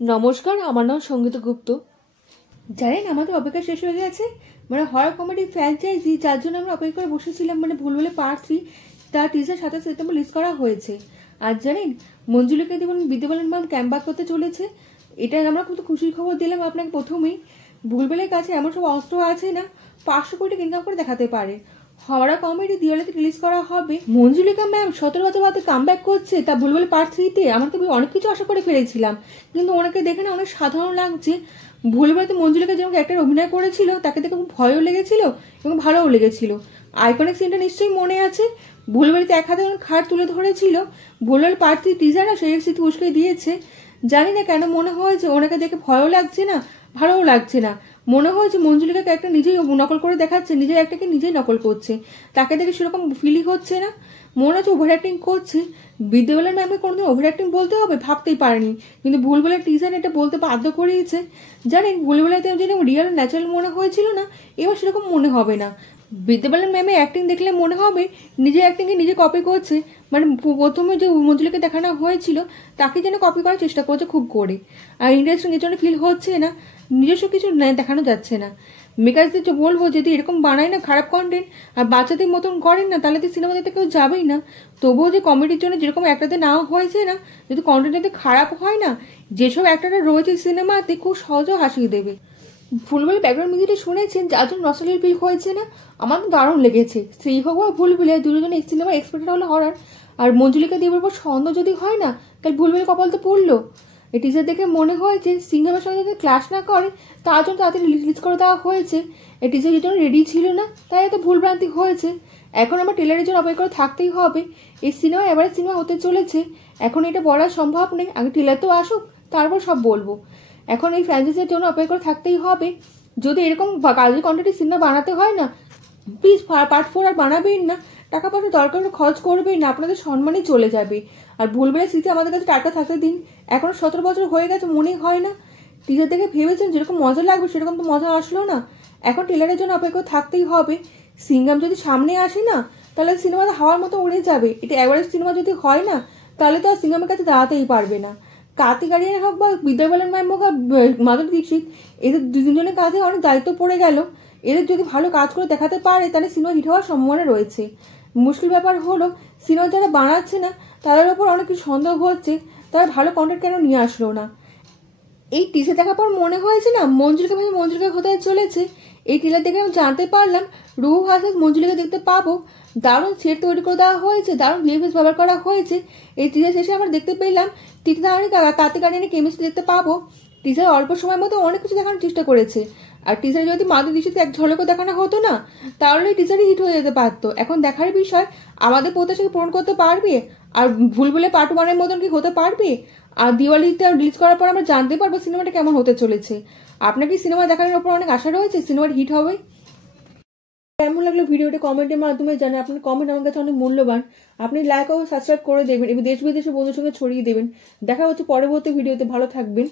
নমস্কার, আমার নাম সঙ্গীতা গুপ্ত। জানেন আমাদের অপেক্ষা শেষ হয়ে গেছে, মানে হরর কমেডি ফ্র্যাঞ্চাইজি যার জন্য আমরা অপেক্ষা করে বসেছিলাম, মানে ভুলভুলাইয়া পার্ট 3 তার টিজার 27 সেপ্টেম্বর রিলিজ করা হয়েছে। আর জানেন মঞ্জুলিকা দেবন বিদ্যা বালান ম্যাম ক্যাম্পব্যাক করতে চলেছে। এটা আমরা খুব খুশির খবর দিলাম আপনাকে প্রথমেই। ভুলভুলাইয়ার কাছে এমন সব অস্ত্র আছে না 500 কোটি ইনকাম করে দেখাতে পারে। হরর কমেডি দিওয়ালিতে রিলিজ করা হবে। মঞ্জুলিকা ম্যাম 17 বছর বাদে কামব্যাক করছে, তা ভুলভুলাইয়া পার্ট 3-তে। আমরা তো অনেক কিছু আশা করে ফেলেছিলাম, কিন্তু ওনাকে দেখে না অনেক সাধারণ লাগছে। ভুলভুলাইয়াতে মঞ্জুলিকা যেমন একটা অভিনয় করেছিল তাকে দেখে খুব ভয়ও লেগেছিল এবং ভালোও লেগেছিল। আইকনিক সিনটা নিশ্চয়ই মনে আছে, ভুলভুলাইয়াতে এক হাতে খাট তুলে ধরেছিল। ভুলভুলাইয়া পার্ট 3 টিজার না সেই স্মৃতি উস্কে দিয়েছে। জানি না কেন মনে হয় যে ওনাকে দেখে ভয়ও লাগছে না, ভালোও লাগছে না। মনে হয় যে মঞ্জুলিকাকে একটা নিজেই নকল করে দেখাচ্ছে, নিজের একটাকে নিজেই নকল করছে। তাকে দেখে সেরকম ফিলই হচ্ছে না, মনে হচ্ছে ওভার অ্যাক্টিং করছে। বিদ্যা বালান ম্যামকে কোনোদিন ওভার অ্যাক্টিং বলতে হবে ভাবতেই পারেনি, কিন্তু ভুলভুলাইয়া টিজার এটা বলতে বাধ্য করিয়েছে। জানেন ভুলভুলাইয়াতে যেরকম রিয়েল ন্যাচারাল মনে হয়েছিল না, এবার সেরকম মনে হবে না। বিদ্যা বালান ম্যামের অ্যাক্টিং দেখলে মনে হবে নিজের অ্যাক্টিংকে নিজে কপি করছে। মানে প্রথমে যে মঞ্জুলিকে দেখানো হয়েছিল তাকে যেন কপি করার চেষ্টা করছে খুব করে। আর ইন্টারেস্টিং এর জন্য ফিল হচ্ছে না, নিজস্ব কিছু দেখানো যাচ্ছে না। মেকারদের যে বলবো যদি এরকম বানায় না খারাপ কন্টেন্ট আর বাচ্চাদের মতন করেন না, তাহলে তো সিনেমা দেখতে কেউ যাবেই না। তবুও যে কমেডির জন্য যেরকম একটাতে নেওয়া হয়েছে না, যদি কন্টেন্ট যাতে খারাপ হয় না, যেসব একটাটা রয়েছে সিনেমাতে খুব সহজেও হাসিয়ে দেবে। ভুলভুলাইয়া ব্যাকগ্রাউন্ড মিউজিকটা শুনেছেন, যার জন্য নস্টালজিয়া ফিল হয়েছে না? আমার তো দারুণ লেগেছে। শ্রী হোক বা ভুলভুলাইয়া দুজনে এই সিনেমার এক্সপেক্টেড হলো হরার। আর মঞ্জুলিকা দেবের উপর সন্দেহ যদি হয় না, তাহলে ভুলভুলাইয়া কপাল তো পড়লো। এই টিজার দেখে মনে হয় যে সিঙ্গামের সঙ্গে যদি ক্লাস না করে তার জন্য তাড়াতাড়ি রিলিজ করে দেওয়া হয়েছে। এই টিজার জন্য রেডি ছিল না, তাই এত ভুলভ্রান্তি হয়েছে। এখন আমার ট্রেলারের জন্য অপেক্ষা করে থাকতেই হবে। এই সিনেমা এবারে সিনেমা হতে চলেছে, এখন এটা বলা সম্ভব নেই। আগে ট্রেলার তো আসুক, তারপর সব বলবো। এখন এই ফ্র্যাঞ্চাইজির জন্য অপেক্ষা করে থাকতেই হবে। যদি এরকম কাজের কন্টেন্টের সিনেমা বানাতে হয় না, প্লিজ পার্ট 4 আর বানাবেন না। টাকা পয়সা দরকার খরচ করবেন না, আপনাদের সম্মানই চলে যাবে। আর ভুলভুলাইয়া স্মৃতি আমাদের কাছে টাকা থাকতে দিন। এখন 17 বছর হয়ে গেছে, মনেই হয় না। টিজার দেখে ভেবেছেন যেরকম মজা লাগবে সেরকম তো মজা আসলো না। এখন ট্রেলারের জন্য অপেক্ষা থাকতেই হবে। সিঙ্গাম যদি সামনে আসে না, তাহলে সিনেমাটা হাওয়ার মতো উড়ে যাবে। এটা অ্যাভারেজ সিনেমা যদি হয় না, তাহলে তো আর সিঙ্গামের কাছে দাঁড়াতেই পারবে না। কার্তিক আরিয়ান হোক বা বিদ্যা বালান ম্যাম হোক আর মাধুরী দীক্ষিত, এদের দুজনের কাজে অনেক দায়িত্ব পড়ে গেল। এদের যদি ভালো কাজ করে দেখাতে পারে তাহলে সিনেমা হিট হওয়ার সম্ভাবনা রয়েছে। মুশকিল ব্যাপার হলো সিনেমা যারা বানাচ্ছে না তাদের উপর অনেক কিছু সন্দেহ হচ্ছে, তারা ভালো কন্টেন্ট কেন নিয়ে আসলো না। এই টিজার দেখার পর মনে হয়েছে না মঞ্জুলিকা হতে চলেছে। এই টিজার দেখে আমি জানতে পারলাম রুহু হাসান মঞ্জুলিকা দেখতে পাবো। দারুণ সেট তৈরি করে দেওয়া হয়েছে, দারুণ ভিএফএক্স ব্যবহার করা হয়েছে। এই টিজার শেষে আমরা দেখতে পেলাম কার্তিক আরিয়ানের কেমিস্ট্রি দেখতে পাবো। টিজার অল্প সময়ের মধ্যে অনেক কিছু দেখানোর চেষ্টা করেছে। আর টিজারে যদি মাধুরী দীক্ষিতকে এক ঝলকও দেখানো হতো না, তাহলে এই টিজারই হিট হয়ে যেতে পারতো। এখন দেখার বিষয় আমাদের প্রত্যাশাকে পূরণ করতে পারবে, আর ভুলভুলাইয়া পার্ট 1-এর মতন কি হতে পারবে। আর দিওয়ালিতে রিলিজ করার পর আমরা জানতে পারবো সিনেমাটা কেমন হতে চলেছে। আপনার কি সিনেমা দেখানোর উপর অনেক আশা রয়েছে সিনেমার হিট হবে? কেমন লাগলো ভিডিওটা কমেন্টের মাধ্যমে জানান। আপনার কমেন্ট আমার কাছে অনেক মূল্যবান। আপনি লাইক ও সাবস্ক্রাইব করে দেবেন এবং দেশ বিদেশে বন্ধুর সঙ্গে ছড়িয়ে দেবেন। দেখা হচ্ছে পরবর্তী ভিডিওতে, ভালো থাকবেন।